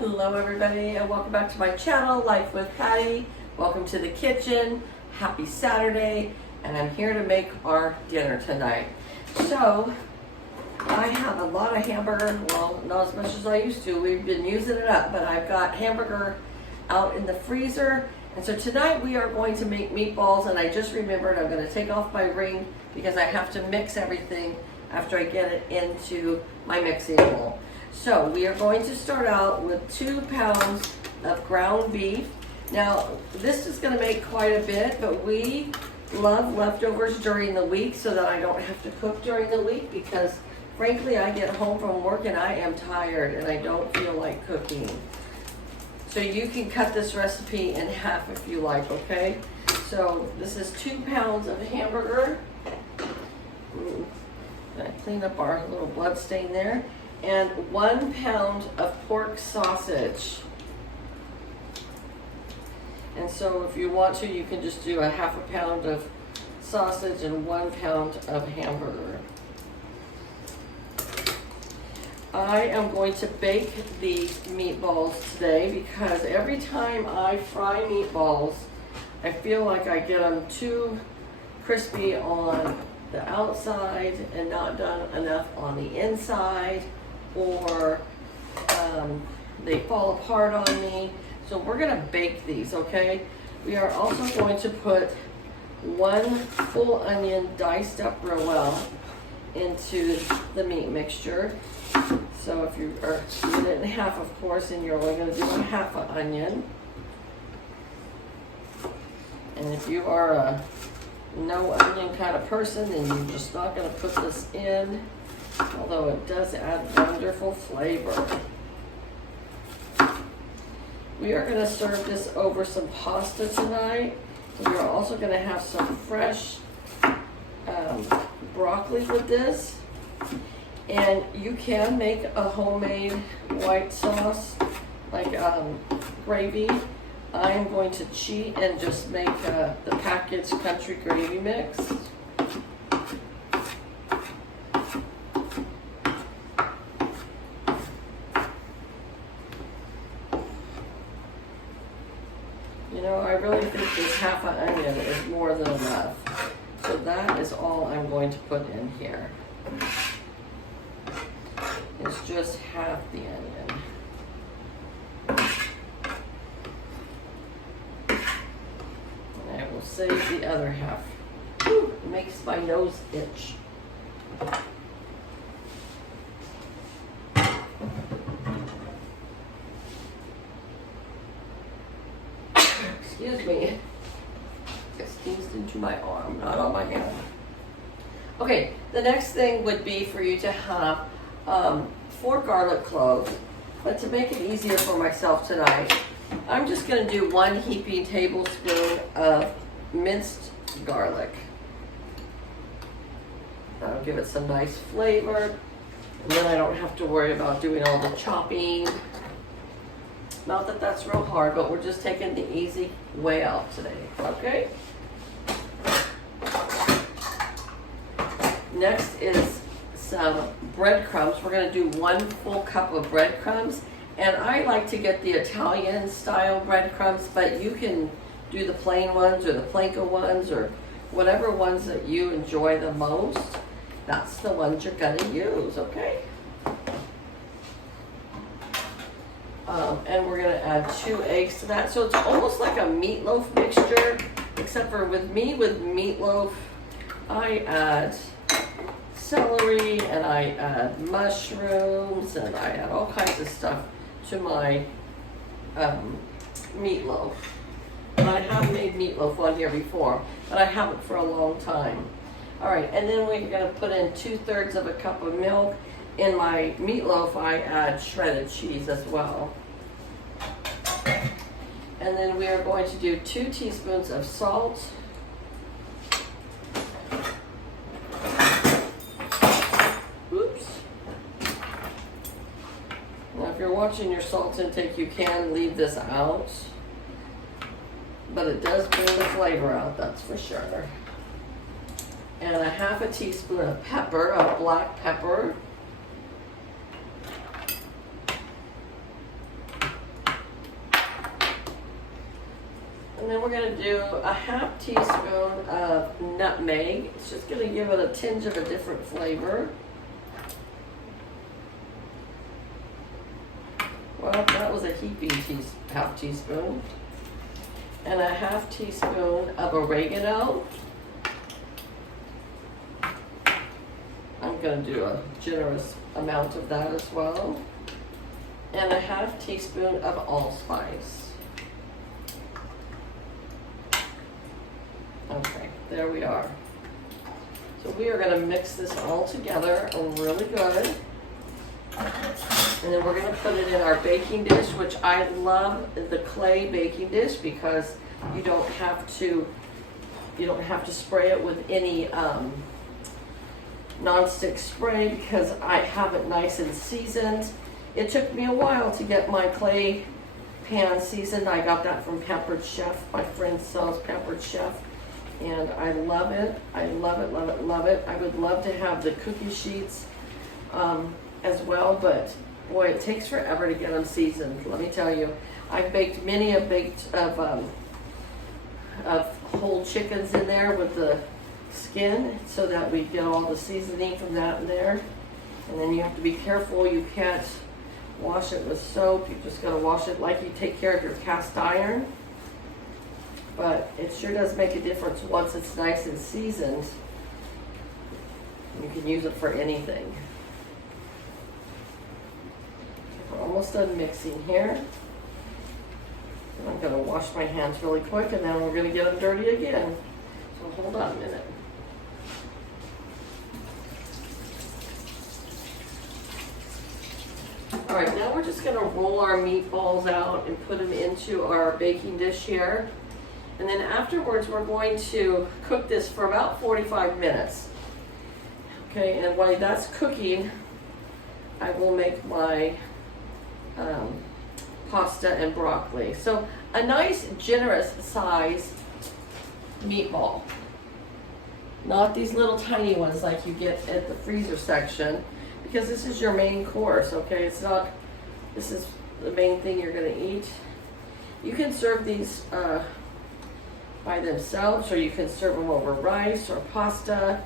Hello everybody and welcome back to my channel, Life with Patty. Welcome to the kitchen. Happy Saturday, and I'm here to make our dinner tonight. So, I have a lot of hamburger, well, not as much as I used to. We've been using it up, but I've got hamburger out in the freezer. And so tonight we are going to make meatballs, and I just remembered I'm going to take off my ring because I have to mix everything after I get it into my mixing bowl. So we are going to start out with 2 pounds of ground beef. Now this is going to make quite a bit, but we love leftovers during the week so that I don't have to cook during the week, because frankly I get home from work and I am tired and I don't feel like cooking. So you can cut this recipe in half if you like, okay? So this is 2 pounds of hamburger. I clean up our little blood stain there. And 1 pound of pork sausage. And so if you want to, you can just do a half a pound of sausage and 1 pound of hamburger. I am going to bake the meatballs today because every time I fry meatballs, I feel like I get them too crispy on the outside and not done enough on the inside, or they fall apart on me. So we're gonna bake these, okay? We are also going to put 1 full onion diced up real well into the meat mixture. So if you are doing it in half, of course, and you're only gonna do a half an onion. And if you are a no onion kind of person, then you're just not gonna put this in, although it does add wonderful flavor. We are going to serve this over some pasta tonight. We are also going to have some fresh broccoli with this. And you can make a homemade white sauce, like gravy. I'm going to cheat and just make the packaged country gravy mix. You know, I really think this half an onion is more than enough. So that is all I'm going to put in here. It's just half the onion. And I will save the other half. Whew, it makes my nose itch. Excuse me. It sneezed into my arm, not on my hand. Okay, the next thing would be for you to have 4 garlic cloves. But to make it easier for myself tonight, I'm just going to do 1 heaping tablespoon of minced garlic. That'll give it some nice flavor. And then I don't have to worry about doing all the chopping. Not that that's real hard, but we're just taking the easy way out today, okay? Next is some breadcrumbs. We're gonna do 1 full cup of breadcrumbs. And I like to get the Italian style breadcrumbs, but you can do the plain ones or the planko ones or whatever ones that you enjoy the most. That's the ones you're gonna use, okay? And we're gonna add 2 eggs to that. So it's almost like a meatloaf mixture, except for with meatloaf, I add celery and I add mushrooms and I add all kinds of stuff to my meatloaf. And I have made meatloaf on here before, but I haven't for a long time. All right, and then we're gonna put in 2/3 of a cup of milk. In my meatloaf, I add shredded cheese as well. And then we are going to do 2 teaspoons of salt. Oops. Now, if you're watching your salt intake, you can leave this out. But it does bring the flavor out, that's for sure. And a 1/2 teaspoon of pepper, of black pepper. And then we're going to do a half teaspoon of nutmeg. It's just going to give it a tinge of a different flavor. Well, that was a heaping half teaspoon. And a half teaspoon of oregano. I'm going to do a generous amount of that as well. And a half teaspoon of allspice. Okay, there we are. So we are going to mix this all together really good. And then we're going to put it in our baking dish, which I love the clay baking dish because you don't have to spray it with any non-stick spray because I have it nice and seasoned. It took me a while to get my clay pan seasoned. I got that from Pampered Chef. My friend sells Pampered Chef. And I love it. I love it, love it, love it. I would love to have the cookie sheets as well, but boy, it takes forever to get them seasoned. Let me tell you, I've baked many of whole chickens in there with the skin so that we get all the seasoning from that in there. And then you have to be careful. You can't wash it with soap. You just gotta wash it like you take care of your cast iron. But it sure does make a difference once it's nice and seasoned. You can use it for anything. We're almost done mixing here. And I'm going to wash my hands really quick and then we're going to get them dirty again. So hold on a minute. All right, now we're just going to roll our meatballs out and put them into our baking dish here. And then afterwards, we're going to cook this for about 45 minutes. Okay, and while that's cooking, I will make my pasta and broccoli. So a nice, generous size meatball. Not these little tiny ones like you get at the freezer section, because this is your main course, okay? It's not, this is the main thing you're gonna eat. You can serve these by themselves, or you can serve them over rice or pasta.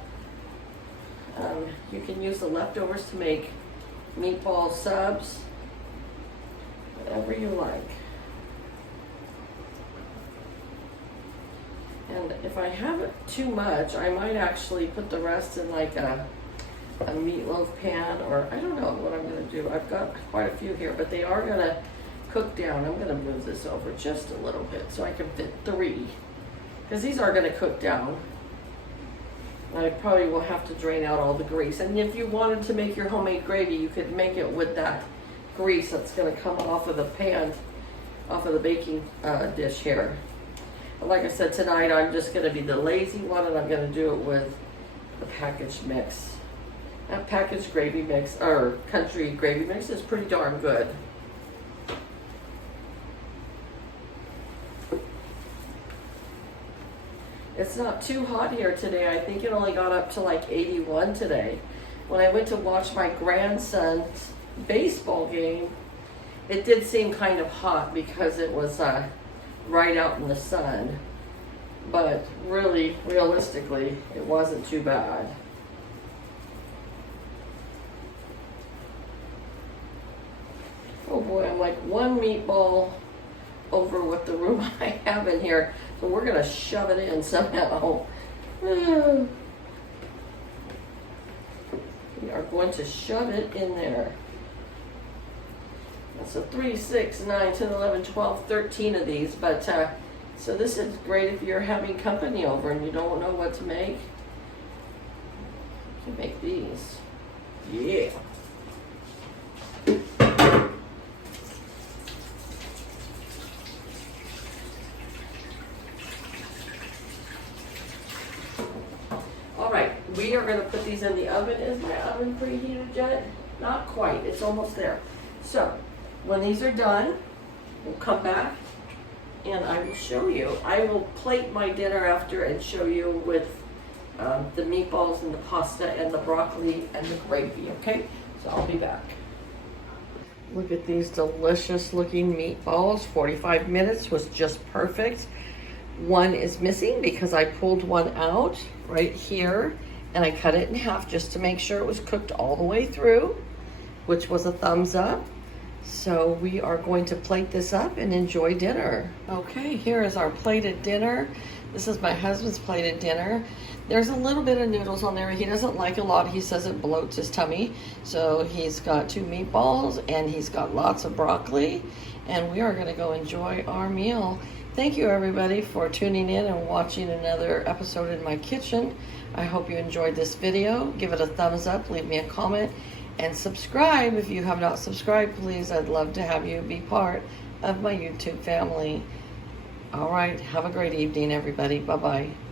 You can use the leftovers to make meatball subs, whatever you like. And if I have it too much, I might actually put the rest in like a meatloaf pan, or I don't know what I'm going to do. I've got quite a few here, but they are going to cook down. I'm going to move this over just a little bit so I can fit 3. Because these are going to cook down. I probably will have to drain out all the grease. And if you wanted to make your homemade gravy, you could make it with that grease that's going to come off of the pan, off of the baking dish here. But like I said, tonight I'm just going to be the lazy one, and I'm going to do it with the packaged mix. That packaged gravy mix, or country gravy mix, is pretty darn good. It's not too hot here today. I think it only got up to like 81 today. When I went to watch my grandson's baseball game, it did seem kind of hot because it was right out in the sun. But really, realistically, it wasn't too bad. Oh boy, I'm like one meatball over with the room I have in here. So we're going to shove it in somehow. We are going to shove it in there. So 3, 6, 9, 10, 11, 12, 13 of these. But so this is great if you're having company over and you don't know what to make. You can make these. Yeah. We are going to put these in the oven. Is my oven preheated yet? Not quite. It's almost there. So when these are done, we'll come back and I will show you. I will plate my dinner after and show you with the meatballs and the pasta and the broccoli and the gravy, okay? So I'll be back. Look at these delicious looking meatballs. 45 minutes was just perfect. One is missing because I pulled one out right here and I cut it in half just to make sure it was cooked all the way through, which was a thumbs up. So we are going to plate this up and enjoy dinner. Okay, here is our plated dinner. This is my husband's plated dinner. There's a little bit of noodles on there. He doesn't like a lot. He says it bloats his tummy. So he's got 2 meatballs and he's got lots of broccoli. And we are gonna go enjoy our meal. Thank you everybody for tuning in and watching another episode in my kitchen. I hope you enjoyed this video. Give it a thumbs up, leave me a comment, and subscribe if you have not subscribed, please. I'd love to have you be part of my YouTube family. All right, have a great evening, everybody. Bye-bye.